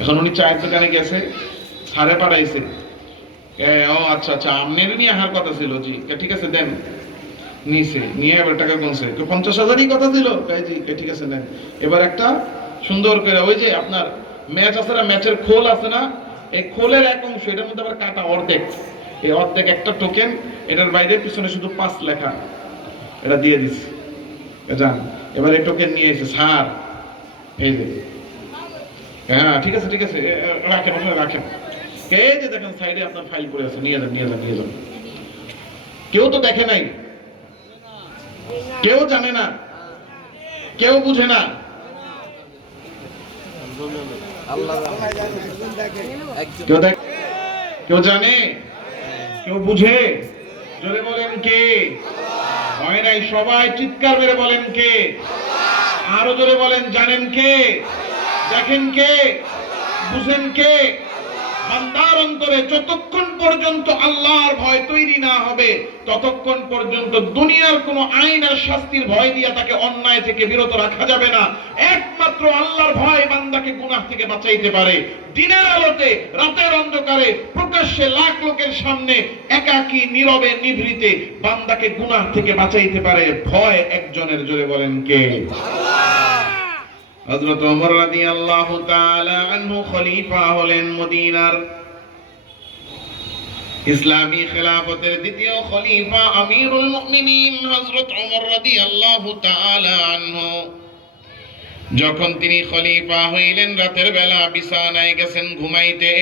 এখন উনি চায়ের দোকানে গেছে সারে পাঠাইছে। এ, ও আচ্ছা আচ্ছা আপনার নিয়ে আহার কথা ছিল জি। ঠিক আছে দেন। নিছে নিয়ে এবার টাকা তো পঞ্চাশ হাজারই কথা ছিল। জি ঠিক আছে নেন এবার একটা সুন্দর করে ওই যে আপনার ম্যাচ আছে না ম্যাচের খোল আছে না এই খোলের এক অংশ এটার মধ্যে আবার কাটা অর্ধেক। এই অর্ধেক একটা টোকেন এটার বাইরে পিছনে শুধু পাঁচ লেখা। এটা দিয়ে দিছি। যান। এবার এই টোকেন নিয়ে এসে স্যার এই যে হ্যাঁ ঠিক আছে ঠিক আছে। রাখেন রাখেন। এই যে দেখেন, সাইডে আপনার ফাইল পড়ে আছে, নিয়ে যান নিয়ে যান নিয়ে যান। কেউ তো দেখে নাই। কেউ জানে না। কেউ বুঝে না। কেউ জানে। কেউ বুঝে। জোরে বলেন কে? হয় নাই সবাই চিৎকার মেরে বলেন কে? আরও জোরে বলেন, জানেন কে? দেখেন কে? বুঝেন কে? বান্দার অন্তরে যতক্ষণ পর্যন্ত আল্লাহর ভয় তৈরি না হবে, ততক্ষণ পর্যন্ত দুনিয়ার কোন আইন আর শাস্তির ভয় দিয়ে তাকে অন্যায় থেকে বিরত রাখা যাবে না। একমাত্র আল্লাহর ভয় বান্দাকে গুনাহ থেকে বাঁচাইতে পারে। দিনের আলোতে, রাতের অন্ধকারে, প্রকাশ্যে লাখ লোকের সামনে, একাকী, নীরবে, নিভৃতে বান্দাকে গুনাহ থেকে বাঁচাইতে পারে। ভয় একজনের, জোরে বলেন কে? হযরত ওমর রাদিয়াল্লাহু তাআলা আনহু খলিফা হলেন মদিনার ইসলামী খেলাফতের দ্বিতীয় খলিফা আমিরুল মুমিনিন হযরত ওমর রাদিয়াল্লাহু তাআলা আনহু। যখন তিনি খলিফা হইলেন, রাতের বেলা বিছানায় গেছেন ঘুমাইতে।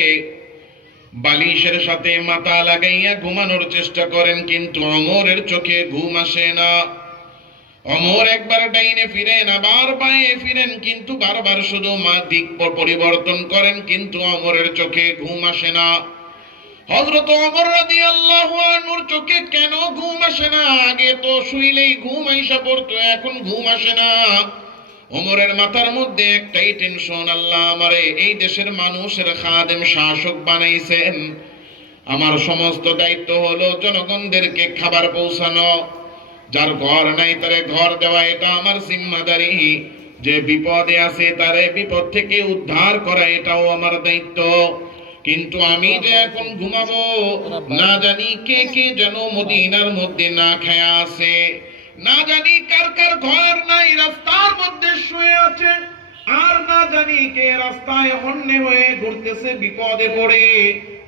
বালিশের সাথে মাথা লাগাইয়া ঘুমানোর চেষ্টা করেন, কিন্তু অমরের চোখে ঘুম আসে না। অমর একবার ডাইনে ফিরেন, আবার বাঁয়ে ফিরেন, কিন্তু বারবার শুধু মা দিক পরিবর্তন করেন, কিন্তু অমরের চোখে ঘুম আসে না। হযরত ওমর রাদিয়াল্লাহু আনহুর চোখে কেন ঘুম আসে না? আগে তো শুইলেই ঘুম আইসা পড়তো, এখন ঘুম আসে না। ওমরের মাথার মধ্যে একটাই টেনশন আল্লাহ আমারে এই দেশের মানুষের খাদেম শাসক বানাইছেন। আমার সমস্ত দায়িত্ব হলো জনগণদেরকে খাবার পৌঁছানো। যার ঘর নাই তারে ঘর দেওয়া, এটা আমার জিম্মাদারি। যে বিপদে আছে তারে বিপদ থেকে উদ্ধার করা, এটাও আমার দায়িত্ব। কিন্তু আমি যে এখন ঘুমাবো, না জানি কে কে যেন মদিনার মধ্যে না খেয়া আছে। না জানি কার কার ঘর নাই, রাস্তার মধ্যে শুয়ে আছে। আর না জানি কে রাস্তায় অন্য হয়ে ঘুরতেছে, বিপদে পড়ে।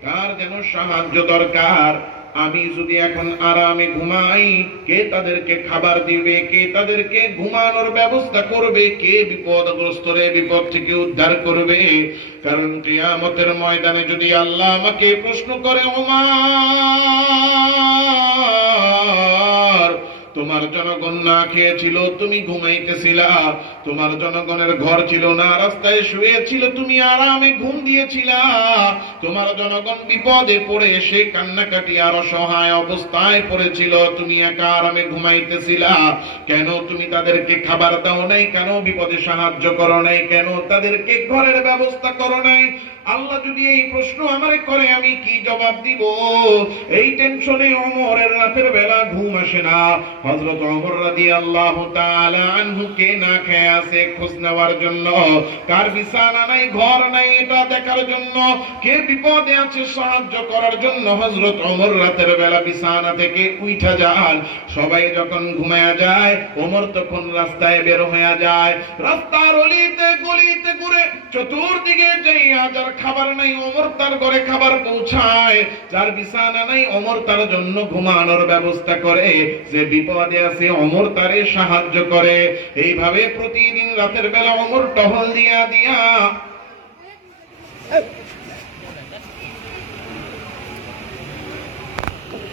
কার যেন সাহায্য দরকার? আমি যদি এখন আরামে ঘুমাই, কে তাদেরকে খাবার দিবে, কে তাদেরকে ঘুমানোর ব্যবস্থা করবে, কে বিপদগ্রস্ত রে, বিপদ থেকে উদ্ধার করবে? কারণ কিয়ামতের ময়দানে যদি আল্লাহ আমাকে প্রশ্ন করে ওমার তোমার জনগণ না খেয়েছিল, তুমি ঘুমাইতেছিলা। তোমার জনগণের ঘর ছিল না, রাস্তায় শুয়েছিল, তুমি আরামে ঘুম দিয়েছিলা। তোমার জনগণ বিপদে পড়ে এসে কান্নাকাটি আর অসহায় অবস্থায় পড়েছিল, তুমি একা আরামে ঘুমাইতেছিলা। কেন তুমি তাদেরকে খাবার দাও নাই? কেন বিপদে সাহায্য করো নাই? কেন তাদেরকে ঘরের ব্যবস্থা করো নাই? আল্লাহ যদি এই প্রশ্ন আমারে করে, আমি কি জবাব দিব? এই টেনশনে ওমরের রাতের বেলা ঘুম আসে না। হযরত ওমর রাদিয়াল্লাহু তাআলা আনহু কে না খেয়ে আছে খোঁজ নেওয়ার জন্য। কার বিছানা নাই, ঘর নাই, এটা দেখার জন্য। কে বিপদে আছে, সাহায্য করার জন্য হযরত ওমর রাতের বেলা বিছানা থেকে উঠা যান। সবাই যখন ঘুমায়া যায়, ওমর তখন রাস্তায় বের হয়ে যায়। রাস্তার অলিতে গলিতে ঘুরে চতুর্দিকে যাইয়া যার খাবার নাই, ওমর তার ঘরে খাবার পৌঁছায়। যার বিছানা নাই, ওমর তার জন্য ঘুমানোর ব্যবস্থা করে। যে বিপদে আছে, ওমর তারে সাহায্য করে। এইভাবে প্রতিদিন রাতের বেলা ওমর টহল দিয়া দিয়া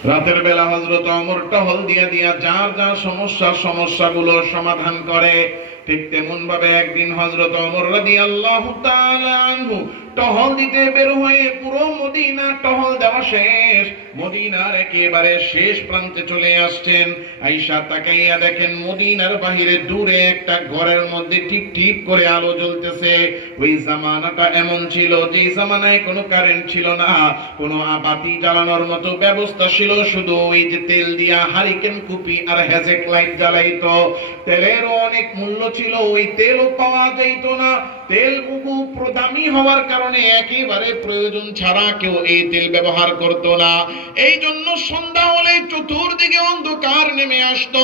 রাতের বেলা হজরত অমর টহল দিয়া দিয়া যার যার সমস্যা, সমস্যাগুলো সমাধান করে। ঠিক তেমন ভাবে একদিন হজরত অমর রাদি আল্লাহ আনহু টহল দিতে বের হয়ে পুরো মদিনা টহল দেওয়া শেষ। মদিনার একেবারে শেষ প্রান্তে চলে আসছেন। আইসা তাকাইয়া দেখেন মদিনার বাহিরে দূরে একটা ঘরের মধ্যে ঠিক ঠিক করে আলো জ্বলতেছে। ওই জামানাটা এমন ছিল যে জামানায় কোনো কারেন্ট ছিল না, কোনো বাতি জ্বালানোর মতো ব্যবস্থা ছিল। শুধু ওই যে তেল দিয়া হারিকেন কুপি আর হ্যাজেক লাইট জ্বালাইতো। তেলেরও অনেক মূল্য ছিল ওই তেলও পাওয়া যাইতো না। তেল বহু দামি হওয়ার কারণে একেবারে প্রয়োজন ছাড়া কেউ এই তেল ব্যবহার করত না। এই জন্য সন্ধ্যা হলে চতুর্দিকে অন্ধকার নেমে আসতো।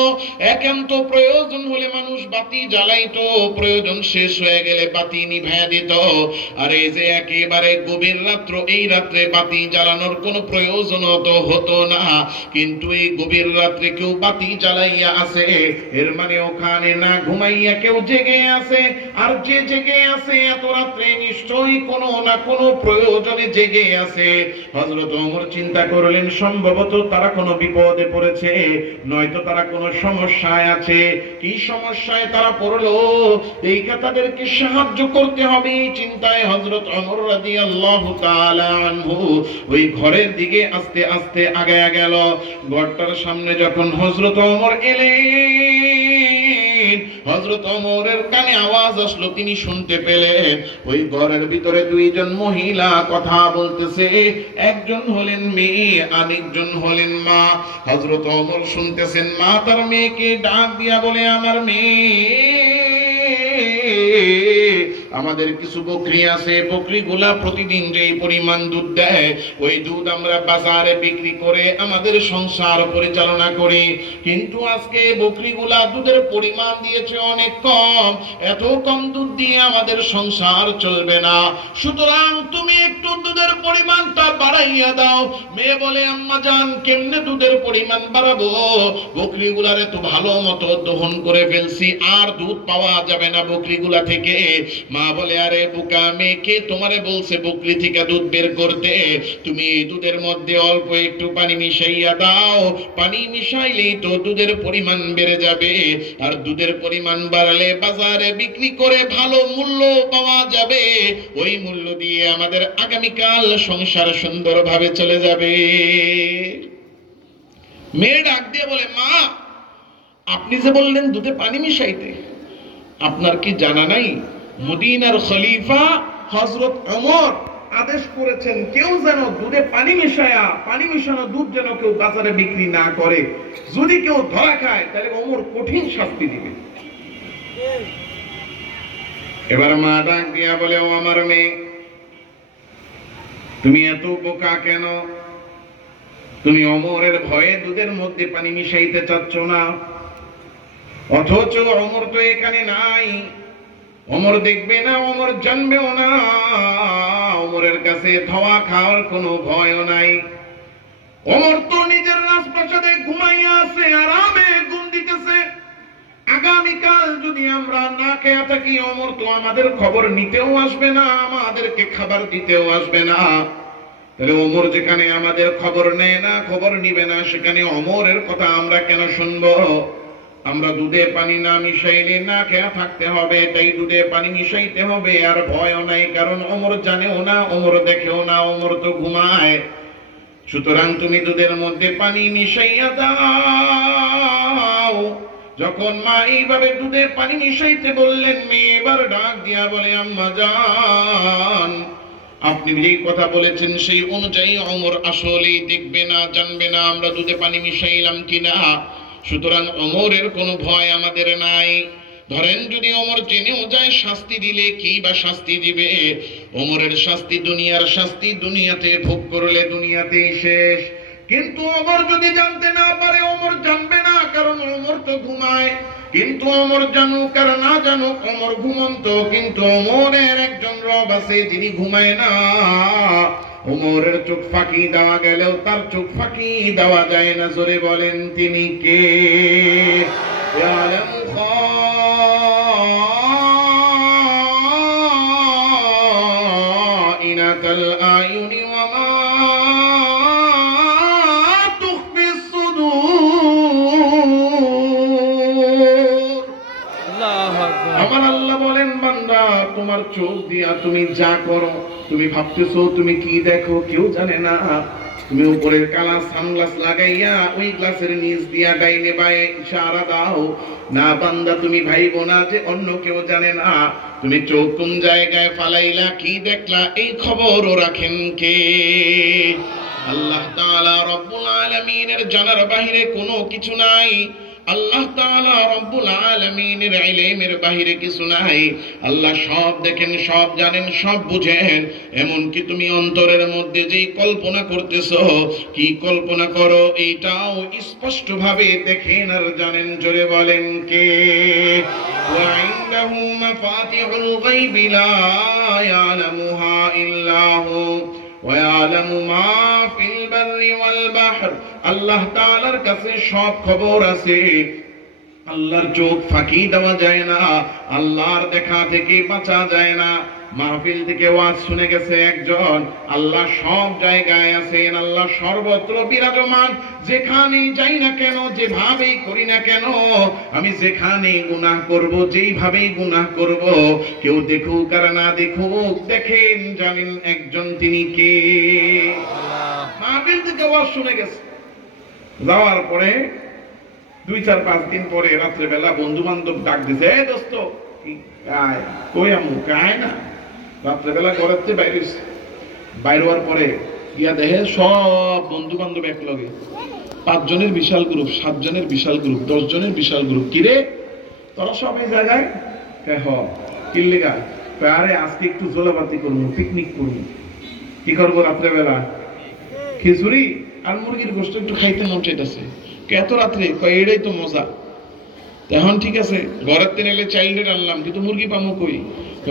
একান্ত প্রয়োজন হলে মানুষ বাতি জ্বালাইতো, প্রয়োজন শেষ হয়ে গেলে বাতি নিভাইয়া দিত। আর এই যে একেবারে গভীর রাত্র, এই রাত্রে বাতি জ্বালানোর কোনো প্রয়োজন তো হতো না। কিন্তু এই গভীর রাত্রে কেউ বাতি জ্বালাইয়া আছে এর মানে ওখানে না ঘুমাইয়া কেউ জেগে আছে আর যে জেগে আছে, এত রাত্রে নিশ্চয়ই কোনো না কোনো প্রয়োজনে জেগে আছে। হযরত ওমর চিন্তা করলেন, সম্ভবত তারা কোনো বিপদে পড়েছে, নয়তো তারা কোনো সমস্যায় আছে। কি সমস্যায় তারা পড়ল? এইটা তাদেরকে সাহায্য করতে হবে এই চিন্তায় হজরত ওমর রাদিয়াল্লাহু তাআলা আনহু। ওই ঘরের দিকে আস্তে আস্তে আগায়া গেল। ঘরটার সামনে যখন হজরত ওমর এলেন হযরত ওমরের কানে আওয়াজ আসলো, তিনি শুনতে পেলেন। ওই ঘরের ভিতরে দুইজন মহিলা কথা বলতেছে। একজন হলেন মেয়ে, আরেকজন হলেন মা। হযরত ওমর শুনতেছেন, মা, তার মেয়েকে ডাক দিয়া বলে, আমার মেয়ে আমাদের কিছু বকরি আছে, বকরিগুলা প্রতিদিন যে পরিমাণ দুধ দেয়, ওই দুধ আমরা বাজারে বিক্রি করে আমাদের সংসার পরিচালনা করি। কিন্তু আজকে বকরিগুলা দুধের পরিমাণ দিয়েছে অনেক কম, এত কম দুধ দিয়ে আমাদের সংসার চলবে না। সুতরাং তুমি একটু দুধের পরিমাণটা বাড়াইয়া দাও। মেয়ে বলে, আম্মা জান, কেমনে দুধের পরিমাণ বাড়াবো? বকরিগুলারে তো ভালো মতো দহন করে ফেলছি, আর দুধ পাওয়া যাবে না বকরিগুলা থেকে। মা বলে, আরে বুকা মেয়েকে তোমারে বলছে বকরি থেকে দুধ বের করতে। তুমি এই দুধের মধ্যে অল্প একটু পানি মিশাইয়া দাও। পানি মিশাইলেই তো দুধের পরিমাণ বেড়ে যাবে। আর দুধের পরিমাণ বাড়ালে বাজারে বিক্রি করে ভালো মূল্য পাওয়া যাবে। ওই মূল্য দিয়ে আমাদের আগামীকাল সংসার সুন্দরভাবে চলে যাবে। মেয়ে ডাক দিয়ে বলে, মা, আপনি যে বললেন দুধে পানি মিশাইতে, আপনার কি জানা নাই মদিনার খলিফা হজরত অমর আদেশ করেছেন, কেউ যেন দুধে পানি মিশায়া, পানি মিশানো দুধ যেন কেউ বাজারে বিক্রি না করে। যদি কেউ ধরা খায়, তাহলে অমর কঠিন শাস্তি দিবে। এবার মা ডাক দিয়া বলে, ও আমার মেয়ে, তুমি এত বোকা কেন? তুমি অমরের ভয়ে দুধের মধ্যে পানি মিশাইতে চাচ্ছ না। অথচ অমর তো এখানে নাই। অমর দেখবে না অমর জানবেও না। অমরের কাছে ধোয়া খাওয়ার কোনো ভয়ও নাই। অমর তো নিজের রাজপ্রাসাদে ঘুমাইয়া আছে, আরামে ঘুম দিতেছে। আগামীকাল যদি আমরা না খেয়ে থাকি অমর তো আমাদের খবর নিতেও আসবে না, আমাদেরকে খাবার দিতেও আসবে না। তাহলে অমর যেখানে আমাদের খবর নেয় না, খবর নিবে না, সেখানে অমরের কথা আমরা কেন শুনব? আমরা দুধে পানি না মিশাইলে না খেয়া থাকতে হবে তাই দুধে পানি মিশাইতে হবে, আর ভয়ও নাই, কারণ অমর জানেও না, অমর দেখেও না, অমর তো ঘুমায়। সুতরাং তুমি দুধের মধ্যে পানি মিশাইয়া দাও। যখন মা এইভাবে দুধে পানি মিশাইতে বললেন, মেয়ে এবার ডাক দিয়া বলে, আম্মা জান, আপনি যেই কথা বলেছেন সেই অনুযায়ী অমর আসলেই দেখবে না, জানবে না আমরা দুধে পানি মিশাইলাম কিনা। সুতরাং অমরের কোনো ভয় আমাদের নাই। ধরেন যদি অমর জেনেও যায় শাস্তি দিলে, কি বা শাস্তি দিবে? অমরের শাস্তি দুনিয়ার শাস্তি, দুনিয়াতে ভোগ করলে দুনিয়াতেই শেষ। কিন্তু অমর যদি জানতে না পারে অমর জানবে না, কারণ অমর তো ঘুমায়। কিন্তু অমর জানুক আর না জানুক অমর ঘুমন্ত। কিন্তু অমরের একজন রব আছে, যিনি ঘুমায় না। ওমরের চোখ ফাঁকি দেওয়া গেলেও তার চোখ ফাঁকি দেওয়া যায় না জোরে বলেন তিনি কে يعلم خائنة الأعين وما تخفي الصدور আল্লাহু আকবার আমার আল্লাহ বলেন বান্দা তোমার চোখ দিয়া তুমি যা করো তুমি ভাবতেছো, তুমি কি দেখো? কেউ জানে না। তুমি উপরের কালা সানগ্লাস লাগাইয়া ওই গ্লাসের নিচ দিয়া ডাইনে বায়ে ইশারা দাও। না বান্দা, তুমি ভাইবো না যে অন্য কেউ জানে না। তুমি চোখ কোন জায়গায় ফালাইলা, কি দেখলা, এই খবরও রাখেন কে? আল্লাহ তাআলা রব্বুল আলামিনের জানার বাহিরে কোনো কিছু নাই। আল্লাহ তাআলা রব্বুল আলামিনের ইলমের বাহিরে কিছু নাই আল্লাহ সব দেখেন সব জানেন সব বুঝেন এমনকি তুমি অন্তরের মধ্যে যেই কল্পনা করতেছো কি কল্পনা করো এইটাও স্পষ্ট ভাবে দেখেন আর জানেন জোরে বলেন কে وعنده مفاتح الغيب لا يعلمها إلا هو ويعلم ما في আল্লাহ তালার কাছে সব খবর আছে। আল্লাহর চোখ ফাঁকি দেওয়া যায় না। আল্লাহর দেখা থেকে বাঁচা যায় না। মাহফিল থেকে ওয়াজ শুনে গেছে একজন আল্লাহ সব জায়গায় আছেন আল্লাহ সর্বত্র বিরাজমান। যেখানেই যাই না কেন যেভাবেই করি না কেন আমি যেখানেই গুনাহ করব যেইভাবেই গুনাহ করব কেউ দেখুক আর না দেখুক দেখেন জানেন একজন তিনি কে। মাহফিল থেকে ওয়াজ শুনে গেছে। যাওয়ার পরে দুই চার পাঁচ দিন পরে রাত্রে বেলা বন্ধু বান্ধব ডাক দিছে এ দোস্ত কই আমু কায় না? রাত্রে বেলা করাচ্ছে বাইরে বাইরে হওয়ার পরে গিয়া দেখে সব বন্ধু বান্ধব এক লগে পাঁচজনের বিশাল গ্রুপ সাতজনের বিশাল গ্রুপ দশ জনের বিশাল গ্রুপ কিরে তোরা সব এই জায়গায়? হ? কিল্লিগা আরে আজকে একটু জোলাবাতি করব পিকনিক করব কি করব রাত্রে বেলা খিচুড়ি আর মুরগির গোষ্ঠ একটু খাইতে মন চাইতেছে। এত রাত্রে? এটাই তো মজা। এখন ঠিক আছে, ঘরের তেন এলে চাইল্ডের আনলাম কিন্তু মুরগি পামো কই?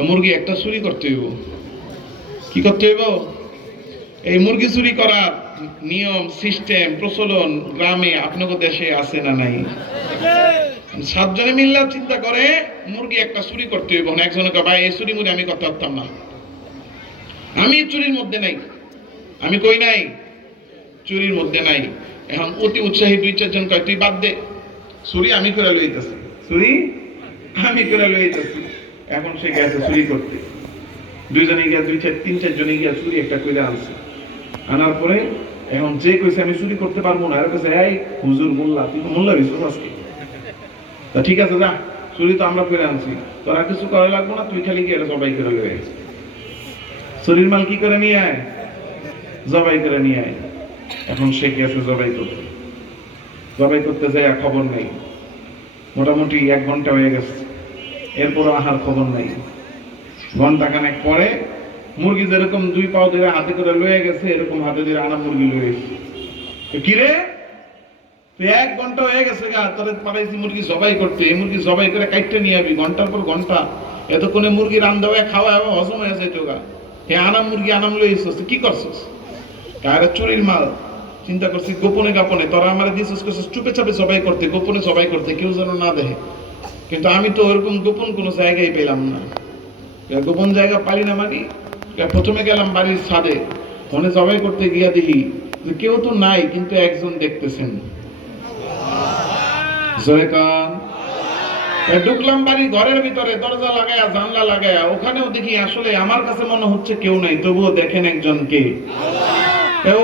মুরগি একটা চুরি করতে হইব। কি করতে হইব? এই মুরগি চুরি করার নিয়ম, সিস্টেম, প্রচলন গ্রামে, আপনাকে দেশে আছে না নাই? সাতজনে মিল্লা চিন্তা করে, মুরগি একটা চুরি করতে হইব। না একজনে ভাই, এই চুরি মুড়ি আমি করতে পারতাম না। আমি চুরির মধ্যে নাই। আমি কই নাই? চুরির মধ্যে নাই। এখন অতি উৎসাহী দুই চারজন কয়, তুই বাদ দে। চুরি আমি করে লইতেছি। চুরি আমি করে লইতেছি। এখন সে গেছে চুরি করতে। দুইজনে গিয়া দুই চার তিন চারজনে গিয়া চুরি একটা কইলে আনছে। আনার পরে এখন যে কইছে, আমি চুরি করতে পারব না। আর কইছে, এই হুজুর মোল্লা, তুই মোল্লা বিশ্বস আজকে। তা ঠিক আছে, যা, চুরি তো আমরা করে আনছি। তোর আর কিছু করা লাগবো না, তুই খালি গিয়ে সবাই করে লয়ে আয়। চুরির মাল কি করে নিয়ে আয়? জবাই করে নিয়ে আয়। এখন সে গেছে জবাই করতে। জবাই করতে যায় খবর নেই। মোটামুটি এক ঘণ্টা হয়ে গেছে। এরপর আহার খবর নেই। ঘণ্টা খানেক পরে মুরগি যেরকম দুই পাও ধরে হাতে করে লয়ে গেছে, এরকম হাতে ধরে আনা মুরগি লয়ে তো কিরে তুই এক ঘণ্টা হয়ে গেছে গা, তোরে পাঠাইছি মুরগি জবাই করতে। এই মুরগি জবাই করে কাইটে নিয়ে যাবি ঘণ্টার পর ঘণ্টা। এতক্ষণে মুরগি রান্ধা হয়ে খাওয়া এবং হজম হয়ে যেত গা। হে আনাম মুরগি আনাম লই এসছিস কি করছিস? কারে চুরির মাল, চিন্তা করছি গোপনে গোপনে। তোরা আমার দিছিস করছিস চুপে চাপে সবাই করতে, গোপনে সবাই করতে, কেউ যেন না দেখে। কিন্তু আমি তো ওরকম গোপন কোনো জায়গায় পেলাম না। গোপন জায়গা পারি না মানি প্রথমে গেলাম বাড়ির ছাদে। ফোনে সবাই করতে গিয়া যে কেউ তো নাই, কিন্তু একজন দেখতেছেন। ঢুকলাম বাড়ি ঘরের ভিতরে, দরজা লাগায়া, জানলা লাগায়া। ওখানেও দেখি আসলে আমার কাছে মনে হচ্ছে কেউ নাই, তবুও দেখেন একজনকে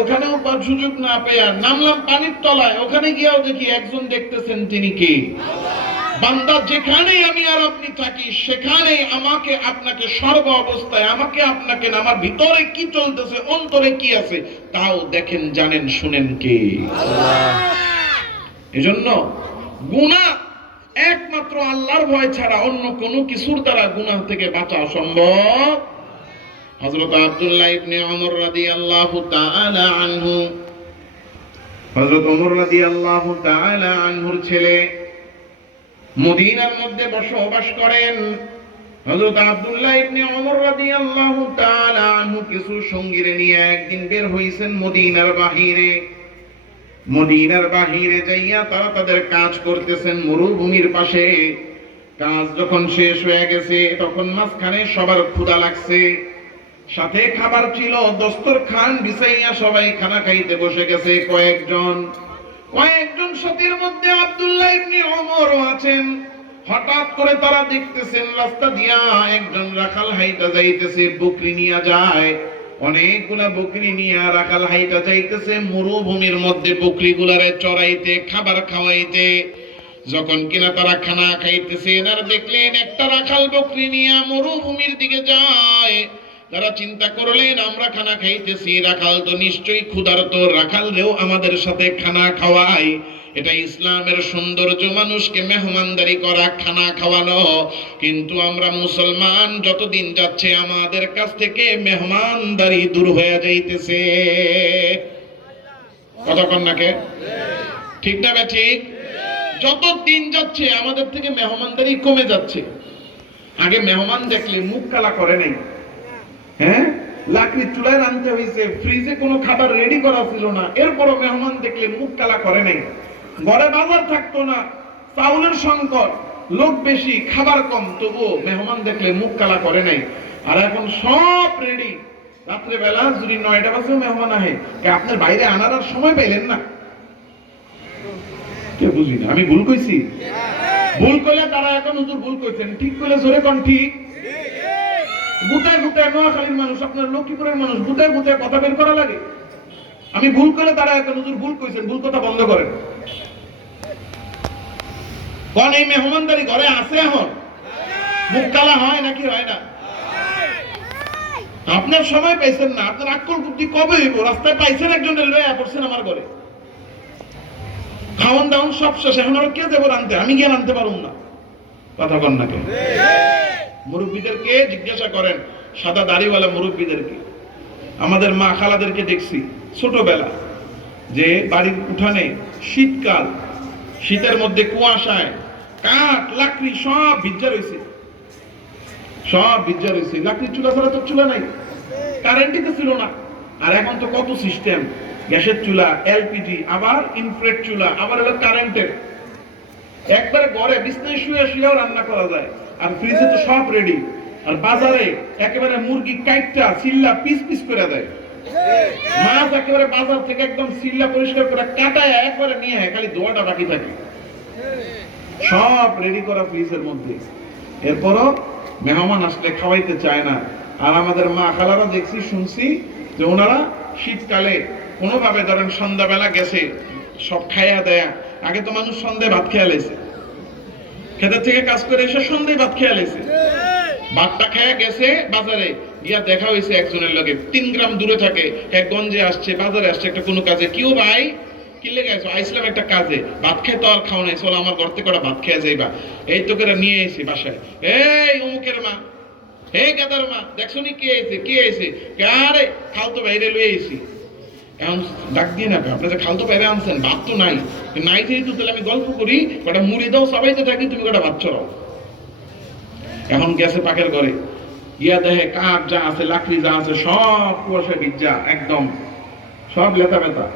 ওখানেও সুযোগ না পেয়ে নামলাম পানির তলায়। ওখানে গিয়েও দেখি একজন দেখতেছেন তিনি কে। বান্দা যেখানে আমি আর আপনি থাকি সেখানে আমাকে আপনাকে সর্ব অবস্থায় আমাকে আপনাকে আমার ভিতরে কি চলতেছে অন্তরে কি আছে তাও দেখেন জানেন শুনেন কে। এজন্য গুনাহ একমাত্র আল্লাহর ভয় ছাড়া অন্য কোনো কিছুর দ্বারা গুনাহ থেকে বাঁচা সম্ভব হযরত আব্দুল্লাহ ইবনে ওমর রাদিয়াল্লাহু তাআলা আনহু। হযরত ওমর রাদিয়াল্লাহু তাআলা আনহুর ছেলে মদিনার মধ্যে বসবাস করেন। হযরত আব্দুল্লাহ ইবনে ওমর রাদিয়াল্লাহু তাআলা আনহু কিছু সঙ্গীরে নিয়ে একদিন বের হইছেন মদিনার বাহিরে। মদিনার বাহিরে যাইয়া তারা তাদের কাজ করতেছেন মরুভূমির পাশে। কাজ যখন শেষ হয়ে গেছে, তখন মাঝখানে সবার ক্ষুধা লাগছে। সাথে খাবার ছিল দস্তর খান বিছাইয়া সবাই খানা খাইতে বসে গেছে কয়েকজন। কয়েকজন সতীর মধ্যে আব্দুল্লাহ ইবনে ওমরও আছেন। হঠাৎ করে তারা দেখতেছেন, রাস্তা দিয়া একজন রাখাল হাইটা যাইতেছে, বকরি নিয়ে যায়। অনেকগুলা বকরি নিয়ে রাখাল হাইটা যাইতেছে, মরুভূমির মধ্যে বকরি গুলারে চড়াইতে, খাবার খাওয়াইতে। যখন কিনা তারা খানা খাইতেছে আর দেখলেন একটা রাখাল বকরি নিয়ে মরুভূমির দিকে যায়। তারা চিন্তা করলেন, আমরা খানা খাইতেছি, রাখাল তো নিশ্চয়ই ক্ষুধার্ত, রাখাল রেও আমাদের সাথে খানা খাওয়াই এটা ইসলামের সৌন্দর্য মানুষকে মেহমানদারি করা, খানা খাওয়ানো। কিন্তু আমরা মুসলমান, যতদিন যাচ্ছে আমাদের কাছ থেকে মেহমানদারি দূর হয়ে যাইতেছে। কতক্ষণ নাকে ঠিক না ঠিক? যত দিন যাচ্ছে আমাদের থেকে মেহমানদারি কমে যাচ্ছে। আগে মেহমান দেখলে মুখ কালা করে নাই। হ্যাঁ? লাকড়ির চুলায় রানতে হয়েছে। ফ্রিজে কোনো খাবার রেডি করা ছিল না। এরপরও মেহমান দেখলে মুখ কালা করে নাই। ঘরে বাজার থাকতো না। চাউলের সংকট। লোক বেশি খাবার কম। তবুও মেহমান দেখলে মুখ কালা করে নাই। আর এখন সব রেডি রাত্রে বেলা যদি নয়টা বাজে মেহমান আহে আপনার বাইরে আনার আর সময় পাইলেন না? কে বুঝি আমি ভুল কইছি? ভুল কইলে তারা এখন হুজুর ভুল কইছেন। ঠিক কইলে জোরে কোন ঠিক? গুটায় গুটায় নোয়াখালীর মানুষ, আপনার লক্ষ্মীপুরের মানুষ গুটায় গুটায় কথা বের করা লাগে? আমি ভুল করে তারা একটা হুজুর ভুল কইছেন, ভুল কথা বন্ধ করেন। কোন এই মেহমানদারি ঘরে আছে এখন? মুখ কালা হয় নাকি হয় না? আপনার সময় পাইছেন না, আপনার আক্কল বুদ্ধি কবে হইব? রাস্তায় পাইছেন একজনের লয়ে পড়ছেন আমার ঘরে। খাওয়ান দাওয়ান সব শেষ, এখন আরও কে দেবো আনতে আমি গিয়ে আনতে পারুম না। কথা কন না কে মুরব্বীদেরকে জিজ্ঞাসা করেন, সাদা দাড়িওয়ালা মুরব্বীদেরকে। আমাদের মা খালাদেরকে দেখছি ছোটবেলা, যে বাড়ির উঠানে শীতকাল, শীতের মধ্যে কুয়াশায় কাঠ, লাকড়ি সব ভিজা রয়েছে। সব ভিজা রয়েছে। লাকড়ির চুলা ছাড়া তো চুলা নাই। কারেন্টই তো ছিল না। আর এখন তো কত সিস্টেম গ্যাসের চুলা এলপিজি আবার ইনফ্রেট চুলা, আবার হলো কারেন্টের একবারে ঘরে বিছনায় শুয়ে শুয়েও রান্না করা যায়। আর ফ্রিজে তো সব রেডি আর বাজারে একেবারে মুরগি কাইটটা সিল্লা পিস পিস করে দেয়। মাছ একেবারে বাজার থেকে একদম সিল্লা পরিষ্কার করে কাটায়, একবারে নিয়ে খালি দোয়াটা বাকি থাকে। সব রেডি করা ফ্রিজের মধ্যে। এরপরও মেহমান আসলে খাওয়াইতে চায় না। আর আমাদের মা খালারা দেখছি, শুনছি যে ওনারা শীতকালে কোনোভাবে ধরেন সন্ধ্যাবেলা গেছে, সব খাইয়া দেয়া। আগে তো মানুষ সন্ধ্যায় ভাত খেয়া লেছে খেতে থেকে কাজ করে এসে সন্ধ্যায় ভাত খেয়া লেছে ভাতটা খেয়ে গেছে বাজারে গিয়া দেখা হয়েছে একজনের লগে। তিন গ্রাম দূরে থাকে এক গঞ্জে আসছে বাজারে আসছে একটা কোনো কাজে। কিও ভাই? কি লেগে আছো? আইসলাম একটা কাজে। ভাত খেয়ে তো আর খাও নাই। চলো আমার ঘর থেকে ভাত খেয়ে যাইবা। এই তো করে নিয়ে এসি বাসায়। এই অমুকের মা। হে গাদার মা। দেখছ নি কে এসে কে এসে আরে খাও তো বাইরে লয়ে এসি ডাক দিয়ে আপনি বাইরে আনছেন ভাত তো নাই। নাই যেহেতু তাহলে আমি গল্প করি, কটা মুড়ি দাও থাকি, তুমি কটা ভাত এখন গেছে পাকের ঘরে। ইয়া দেখে কাঠ যা আছে, লাকড়ি যা আছে, সব কুয়াশা ভিজা, একদম। সব লেতা বেতা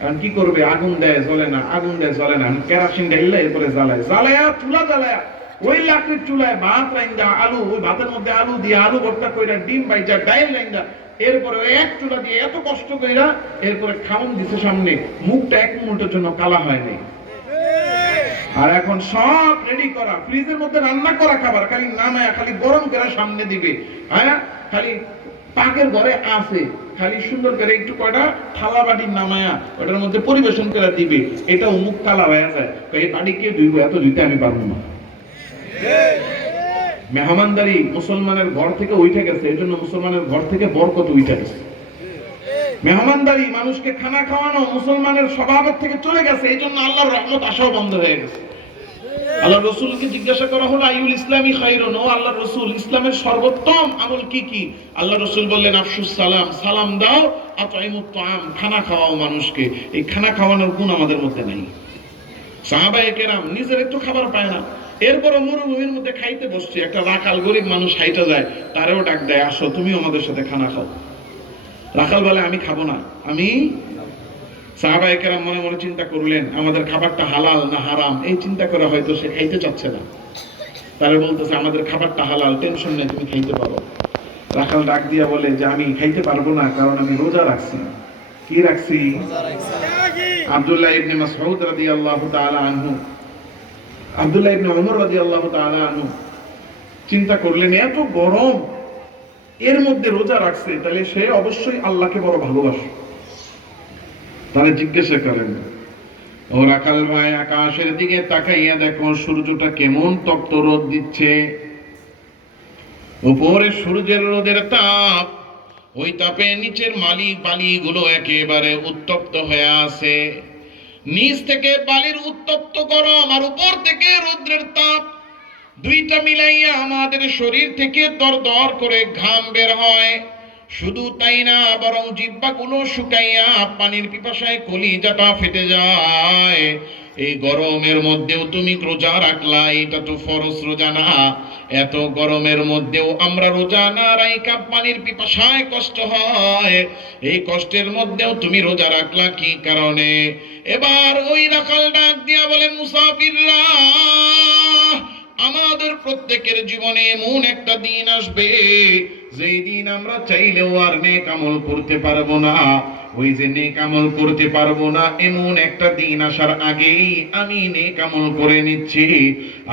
এখন কি করবে? আগুন দেয়, জ্বলে না, আগুন দেয়, জ্বলে না। কেরাসিন ঢাইলে এরপরে জ্বালায়। জ্বালায়া, চুলা জ্বালায়া। ওই লাকড়ির চুলায় ভাত রাইন্দা আলু, ওই ভাতের মধ্যে আলু দিয়ে আলু ভর্তা কইরা ডিম বাইজা, ডাইল রাইন্দা। এরপরে এক চুলা দিয়ে এত কষ্ট কইরা এরপরে খাওন দিছে সামনে। মুখটা এক মিনিটের জন্য কালা হয় নাই আর এখন সব রেডি করা। ফ্রিজের মধ্যে রান্না করা খাবার, খালি নামায়, খালি গরম করে সামনে দিবে। হ্যাঁ? খালি পাকের ঘরে আছে। খালি সুন্দর করে একটু কয়টা থালা বাটি নামায়া ওটার মধ্যে পরিবেশন করে দিবে। এটা অমুক কালা হয়ে যায়। এই বাড়ি কে ধুইব? এত ধুইতে আমি পারব না। মেহমানদারি মুসলমানের ঘর থেকে উঠে গেছে, এই জন্য মুসলমানের ঘর থেকে বরকত উঠে গেছে। মেহমানদারি মানুষকে খানা খাওয়ানো মুসলমানের স্বভাবের থেকে চলে গেছে, এই জন্য আল্লাহর রহমত আসাও বন্ধ হয়ে গেছে। আল্লাহ রসুলকে জিজ্ঞাসা করা হলো আইউল ইসলামী খাইরুন ও আল্লাহ রসুল, ইসলামের সর্বোত্তম আমল কি কি? আল্লাহ রসুল বললেন, আফসুস সালাম সালাম দাও, আতাইমুত তাআম, খানা খাওয়াও মানুষকে। এই খানা খাওয়ানোর গুণ আমাদের মধ্যে নাই। সাহাবায়ে কেরাম নিজের একটু খাবার পায় না। এরপরও মরুভূমির মধ্যে খাইতে বসছে। একটা রাখাল গরিব মানুষ হাইটা যায় তারেও ডাক দেয় আসো তুমিও আমাদের সাথে খানা খাও। রাখাল বলে আমি খাব না। আমি? সাহাবা একেরাম মনে মনে চিন্তা করলেন আমাদের খাবারটা হালাল না হারাম? এই চিন্তা করে হয়তো সে খাইতে চাচ্ছে না। তারা বলতেছে আমাদের খাবারটা হালাল টেনশন নেই তুমি খাইতে পারো। রাখাল ডাক দিয়া বলে যে আমি খাইতে পারব না কারণ আমি রোজা রাখছি। কি রাখছি। আব্দুল্লাহ ইবনে মাসউদ রাদিয়াল্লাহু তাআলা আনহু আব্দুল্লাহ ইবনে ওমর চিন্তা করলেন, এত গরম, এর মধ্যে রোজা রাখছে, তাহলে সে অবশ্যই আল্লাহকে বড় ভালোবাসে। তারা জিজ্ঞাসা করেন ও রাখাল ভাই আকাশের দিকে তাকাইয়া দেখো, সূর্যটা কেমন তপ্ত রোদ দিচ্ছে। উপরে সূর্যের রোদের তাপ, ওই তাপে নিচের মালি গুলো একেবারে উত্তপ্ত হয়ে আছে। নিচ থেকে বালির উত্তপ্ত গরম আর উপর থেকে রৌদ্রের তাপ, দুইটা মিলাইয়া আমাদের শরীর থেকে দর দর করে ঘাম বের হয়। শুধু তাই না, বরং জিব্বাগুলো শুকাইয়া পানির পিপাসায় কলিজাটা ফেটে যায়। এই গরমের মধ্যেও তুমি রোজা রাখলা, এটা তো ফরজ রোজা না। এত গরমের মধ্যেও আমরা রোজা না রাইকা পানির পিপাসায় কষ্ট হয়। এই কষ্টের মধ্যেও তুমি রোজা রাখলা কি কারণে? এবার ওই রাখাল ডাক দিয়া বলেন মুসাফিররা, আমাদের প্রত্যেকের জীবনে এমন একটা দিন আসবে, যেই দিন আমরা চাইলেও আর নেক আমল করতে পারব না। ওই যে নেক আমল করতে পারব না, এমন একটা দিন আসার আগেই আমি নেক আমল করে নিচ্ছি।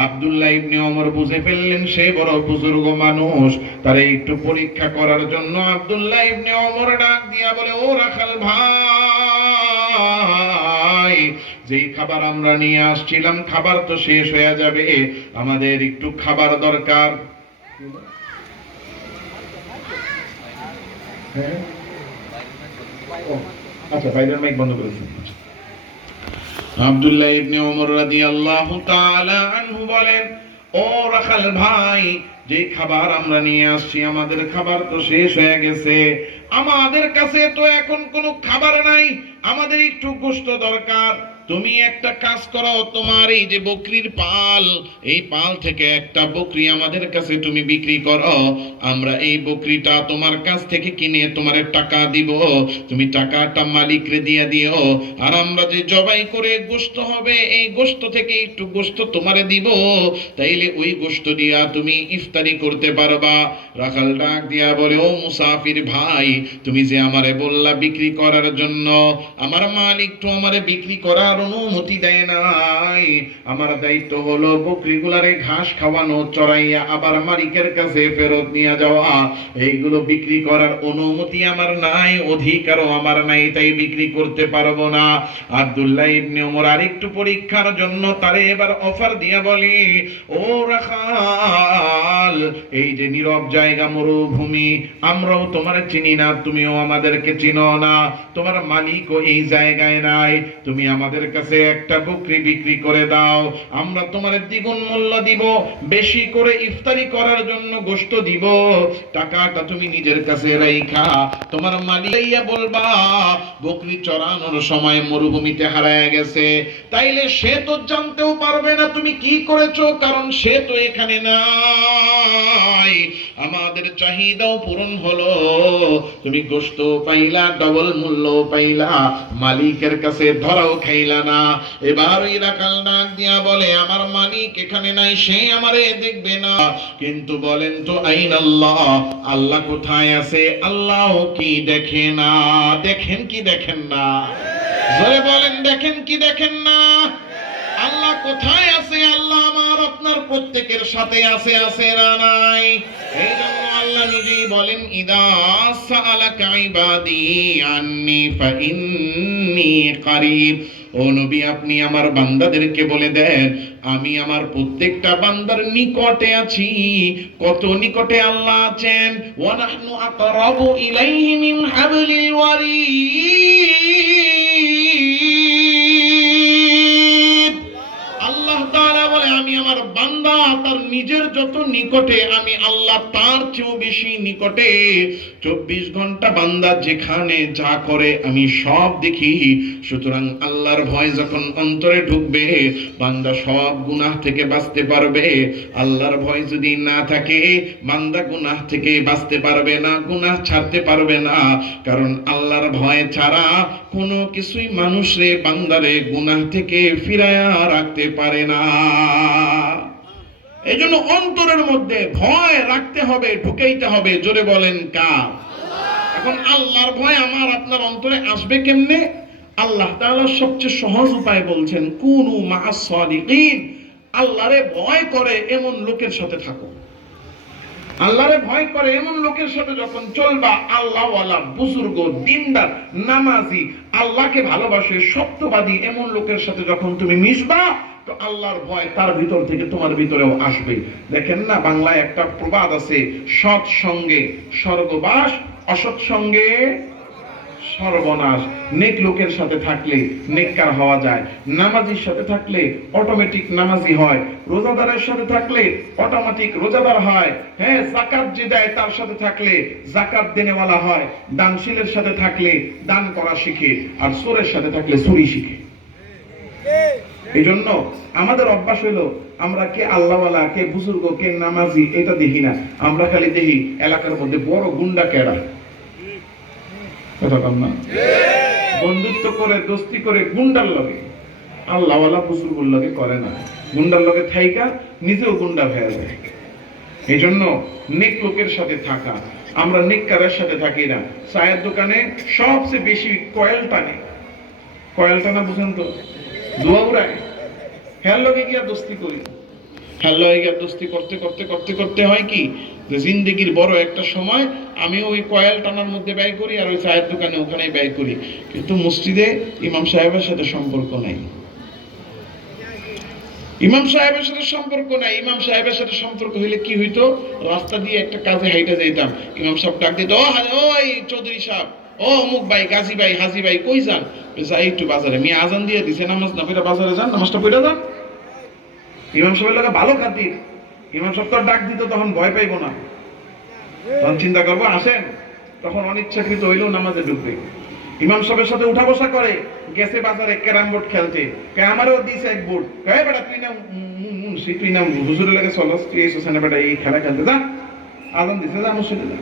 আব্দুল্লাহ ইবনে ওমর বুঝে ফেললেন, সে বড় বুজুর্গ মানুষ, তারে একটু পরীক্ষা করার জন্য আব্দুল্লাহ ইবনে ওমর ডাক দিয়া বলে, ও রাখাল ভাই যেই খাবার আমরা নিয়ে আসছিলাম, খাবার তো শেষ হয়ে যাবে। আমাদের একটু খাবার দরকার। হ্যাঁ? আচ্ছা আব্দুল্লাহ ইবনে ওমর রাদিয়াল্লাহু তাআলা আনহু বলেন, ও রাখাল ভাই যে খাবার আমরা নিয়ে আসছি, আমাদের খাবার তো শেষ হয়ে গেছে। আমাদের কাছে তো এখন কোনো খাবার নাই, আমাদের একটু গোশত দরকার। তুমি একটা কাজ করো, তোমার এই যে বকরির পাল, এই পাল থেকে একটা বকরি আমাদের কাছে তুমি বিক্রি করো। আমরা এই বকরিটা তোমার কাছ থেকে কিনে তোমার টাকা দিব। তুমি টাকাটা মালিকরে দিয়ে দিও। আর আমরা যে জবাই করে গোশত হবে, এই গোশত থেকে একটু গোশত তোমারে দিব। তাইলে ওই গোশত দিয়া তুমি ইফতারি করতে পারবা। রাখাল ডাক দিয়া বলে, ও মুসাফির ভাই, তুমি যে আমারে বললা বিক্রি করার জন্য, আমার মালিক তো আমারে বিক্রি করার অনুমতি দেয় নাই। আমার দায়িত্ব হলো বকরিগুলারে ঘাস খাওয়ানো, চড়াইয়া আবার মালিকের কাছে ফেরত নিয়ে যাওয়া। এইগুলো বিক্রি করার অনুমতি আমার নাই, অধিকারও আমার নাই, তাই বিক্রি করতে পারব না। আব্দুল্লাহ ইবনে ওমর আরেকটু পরীক্ষার জন্য তারে এবার অফার দিয়া বলি, ও রাখাল, এই যে নীরব জায়গা, মরুভূমি, আমরাও তোমার চিনি না, তুমিও আমাদেরকে চিনো না। তোমার মালিকও এই জায়গায় নাই। তুমি আমাদের কাছে একটা বকরি বিক্রি করে দাও। আমরা তোমার দ্বিগুণ মূল্য দিব, বেশি করে ইফতারি করার জন্য গোশত দিব। টাকাটা তুমি নিজের কাছে রাইখা, তোমার মালিকাইয়া বলবা, বকরি চড়ানোর সময় মরুভূমিতে হারায় গেছে। তাইলে সে তো জানতেও পারবে না তুমি কি করেছ, কারণ সে তো এখানে নাই। আমাদের চাহিদাও পূরণ হলো। তুমি গোশত পাইলা, ডবল মূল্য পাইলা, মালিকের কাছে ধরাও খাইলা। না। এবার ওই রাখাল ডাক দিয়া বলে, আমার মালিক এখানে নাই, সে আমারে দেখবে না। কিন্তু বলেন তো, আইন আল্লাহ আল্লাহ কোথায় আছে? আল্লাহ কি দেখে না? দেখেন কি দেখেন না? জোরে বলেন, দেখেন কি দেখেন না? আল্লাহ কোথায় আছে? আল্লাহ আমার আপনার প্রত্যেকের সাথে আছে আছে না নাই? এই জন্য আল্লাহ নিজেই বলেন, ইদা আন্নি ফাইন্নি কারীব। ও নবী, আপনি আমার বান্দাদেরকে বলে দেন, আমি আমার প্রত্যেকটা বান্দার নিকটে আছি। কত নিকটে আল্লাহ আছেন? ওয়া নাহনু আকরাবু ইলাইহি মিন হাবলিল ওয়ারিদ আমার বান্দা, তার নিজের যত নিকটে আমি আল্লাহ, তার চেয়েও বেশি নিকটে। চব্বিশ ঘণ্টা বান্দা যেখানে যা করে, আমি সব দেখি। সুতরাং আল্লাহর ভয় যখন অন্তরে ঢুকবে, বান্দা সব গুনাহ থেকে বাঁচতে পারবে। আল্লাহর ভয় যদি না থাকে, বান্দা গুনাহ থেকে বাঁচতে পারবে না, গুনাহ ছাড়তে পারবে না। কারণ আল্লাহর ভয় ছাড়া কোনো কিছুই মানুষরে বান্দারে গুনাহ থেকে ফিরায়া রাখতে পারে না। এই জন্য অন্তরের মধ্যে ভয় রাখতে হবে, ঢুকাইতে হবে, জোরে বলেন কা এখন আল্লাহর ভয় আমার, আপনার অন্তরে আসবে কেমনে? আল্লাহ তাআলা সবচেয়ে সহজ উপায় বলছেন, কুনু আল্লাহরে ভয় করে এমন লোকের সাথে থাকো। আল্লাহরে ভয় করে এমন লোকের সাথে যখন চলবা, আল্লাহওয়ালা বুজুর্গ, দিনদার, নামাজি, আল্লাহকে ভালোবাসে, সত্যবাদী এমন লোকের সাথে যখন তুমি মিশবা তো আল্লাহর ভয় তার ভিতর থেকে তোমার ভিতরেও আসবে। দেখেন না, বাংলায় একটা প্রবাদ আছে, সৎ সঙ্গে স্বর্গবাস, অসৎ সঙ্গে সর্বনাশ। নেক লোকের সাথে থাকলে নেককার হওয়া যায়, নামাজির সাথে থাকলে অটোমেটিক নামাজি হয়, রোজাদারের সাথে থাকলে অটোমেটিক রোজাদার হয় হ্যাঁ জাকাত যে দেয় তার সাথে থাকলে জাকাত দেনেওয়ালা হয়, দানশীলের সাথে থাকলে দান করা শিখে, আর সোরের সাথে থাকলে সুরি শিখে। এই জন্য আমাদের অভ্যাস হইল, আমরা কে আল্লাহওয়ালা, কে বুজুর্গ, কে নামাজি, এটা দেখি না। আমরা খালি দেখি এলাকার মধ্যে বড় গুন্ডা কেডা। কথা না? বন্ধুত্ব করে, দোস্তি করে গুন্ডার লগে। আল্লাহওয়ালা বুজুর্গুর লগে করে না। গুন্ডার লগে থাইকা, নিজেও গুন্ডা হয়ে যায়। এই জন্য নেক লোকের সাথে থাকা, আমরা নেককারের সাথে থাকি না। চায়ের দোকানে সবচেয়ে বেশি কয়েল টানে। কয়েল টানা বুঝেন তো? দোয়া উড়ায় হ্যার লগে গিয়া দোস্তি করি। হ্যার লগে গিয়া দোস্তি করতে করতে করতে করতে হয় কি? যে জিন্দেগির বড় একটা সময় আমি ওই কয়েল টানার মধ্যে ব্যয় করি আর ওই চায়ের দোকানে ওখানেই ব্যয় করি। কিন্তু মসজিদে ইমাম সাহেবের সাথে সম্পর্ক নাই। ইমাম সাহেবের সাথে সম্পর্ক নাই। ইমাম সাহেবের সাথে সম্পর্ক হইলে কি হইতো? রাস্তা দিয়ে একটা কাজে হাইটা যাইতাম। ইমাম সাহেব ডাক দিত, ও ওই চৌধুরী সাহেব, ও অমুক ভাই, গাজী ভাই, হাজি ভাই, কই যান? যাই একটু বাজারে। মেয়ে আজান দিয়ে দিছে, নামাজ না বাজারে যান, নামাজটা পড়ে যান। ইমাম সাহেবের লাগে ভালো খাতির। ইমাম সাহেব তো ডাক দিত তখন ভয় পাইবো না। তখন চিন্তা করব, আসেন। তখন অনিচ্ছাকৃত হইলেও নামাজে ঢুকবে। ইমাম সাহেবের সাথে উঠা বসা করে, গেছে বাজারে ক্যারাম বোর্ড খেলতে। আমারও দিছে এক বোর্ড। কে বেটা, তুই না মুন্সি তুই না হুজুরের লাগে চলস তুই এসেছে না বেটা, এই খেলা খেলতে যা। আজান দিছে, যা, মসজিদে যা।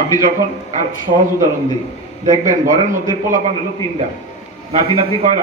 আপনি যখন আর সহজ উদাহরণ দিই, দেখবেন ঘরের মধ্যে পোলাপান হলো তিনটা। নাতি নাতি কয়েন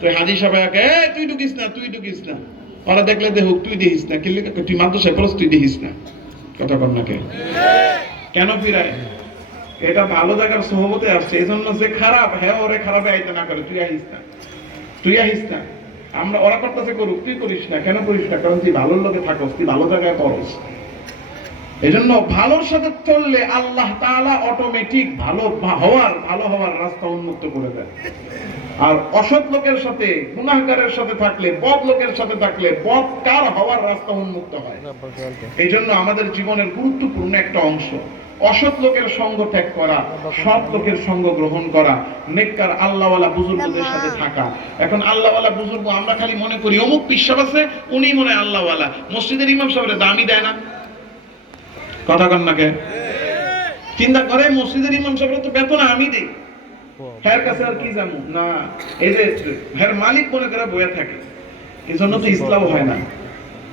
তো হাজি এ তুই ঢুকিস না, তুই ঢুকিস না। ওরা দেখলে দেখ তুই দেখিস না। কিনলে তুই মাদ্রাসায় পড়স, তুই দেখিস না। কথা কর না কেন ফিরায়? এটা ভালো জায়গার সহবতে আসছে। এই জন্য যে খারাপ হ্যাঁ ওরে খারাপ আইতে না করে তুই আহিস না। তুই আহিস না। আমরা, ওরা করতেছে করুক, তুই করিস না। কেন করিস না? কারণ তুই ভালোর লোকে থাকস, তুই ভালো জায়গায় পড়স। এই জন্য ভালোর সাথে চললে আল্লাহ তাআলা অটোমেটিক ভালো হওয়ার ভালো হওয়ার রাস্তা উন্মুক্ত করে দেয়। আর অসৎ লোকের সাথে গুনাহগারের সাথে থাকলে বদ লোকের সাথে থাকলে বদকার হওয়ার রাস্তা উন্মুক্ত হয়? এই জন্য আমাদের জীবনের গুরুত্বপূর্ণ একটা অংশ অসৎ লোকের সঙ্গ ত্যাগ করা সৎ লোকের সঙ্গ গ্রহণ করা নেককার আল্লাহওয়ালা বুজুর্গদের সাথে থাকা। এখন আল্লাহওয়ালা বুজুর্গ আমরা খালি মনে করি অমুক বিশ্বাস আছে উনি মনে হয় আল্লাহওয়ালা। মসজিদের ইমাম সাহেবের দামই দেয় না। কথা কন না কে? চিন্তা করে মসজিদের ইমাম সাহেবের তো বেতন আমি দিই। কাছে আর কি জানো? না, এই যে মালিক মনে করে থাকে। এই জন্য তো ইসলাম হয় না।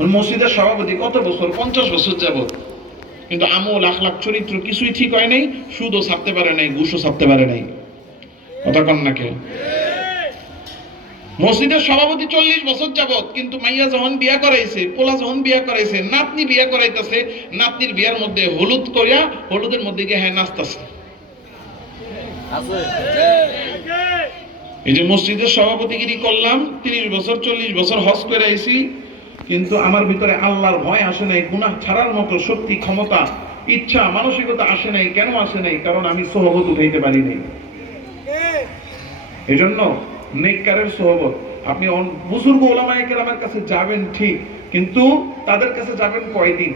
মসজিদের সভাপতি কত বছর? পঞ্চাশ বছর কিন্তু আমল, আখলাখ, চরিত্র কিছুই ঠিক হয় নাই, সুদও ছাপতে পারে নাই ছাপতে পারে নাই। কথা মসজিদের সভাপতি চল্লিশ বছর যাবত কিন্তু মাইয়া যখন বিয়া করাইছে, পোলা যখন বিয়া করাইছে, নাতনি বিয়া করাইতেছে, নাতনির বিয়ার মধ্যে হলুদ করিয়া, হলুদের মধ্যে গিয়ে হ্যাঁ নাচতেছে। এই যে মসজিদের সভাপতিগিরি করলাম, তিরিশ বছর, চল্লিশ বছর হজ করে আইছি, কিন্তু আমার ভিতরে আল্লাহর ভয় আসে নাই, গুনাহ ছাড়ার মতো শক্তি, ক্ষমতা, ইচ্ছা, মানসিকতা আসে নাই, কেন আসে নাই? কারণ আমি সহবত উঠাইতে পারি নাই। এজন্য নেককারের সোহবত। আপনি বুজুর্গ ওলামায়ে কেরামের কাছে যাবেন ঠিক, কিন্তু তাদের কাছে যাবেন কয়দিন?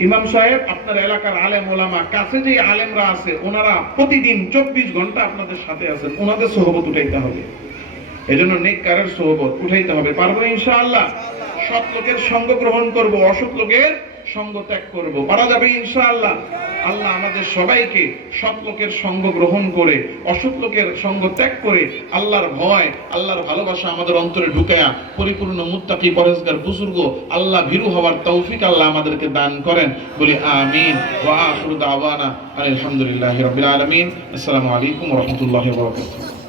ইমাম সাহেব, আপনার এলাকার আলেম ওলামা, কাছে যে আলেমরা আছে, ওনারা প্রতিদিন চব্বিশ ঘণ্টা আপনাদের সাথে আছেন। ওনাদের সোহবত উঠাইতে হবে। এজন্য নেককারের সোহবত উঠাইতে হবে। পারব ইনশাআল্লাহ? সৎ লোকের সঙ্গ গ্রহণ করব, অসৎ লোকের সঙ্গ ত্যাগ করব। পারা যাবে ইনশাআল্লাহ। আল্লাহ আমাদের সবাইকে সৎ লোকের সঙ্গ গ্রহণ করে, অসৎ লোকের সঙ্গ ত্যাগ করে আল্লাহর ভয়, আল্লাহর ভালোবাসা আমাদের অন্তরে ঢুকায়া পরিপূর্ণ মুত্তাকি পরেজগার বুজুর্গ আল্লাহ ভীরু হওয়ার তৌফিক আল্লাহ আমাদেরকে দান করেন। বলি আমিন। ওয়া আখিরু দাওয়ানা আলহামদুলিল্লাহি রাব্বিল আলামিন। আসসালামু আলাইকুম ওয়া রাহমাতুল্লাহি ওয়া বারাকাতুহু।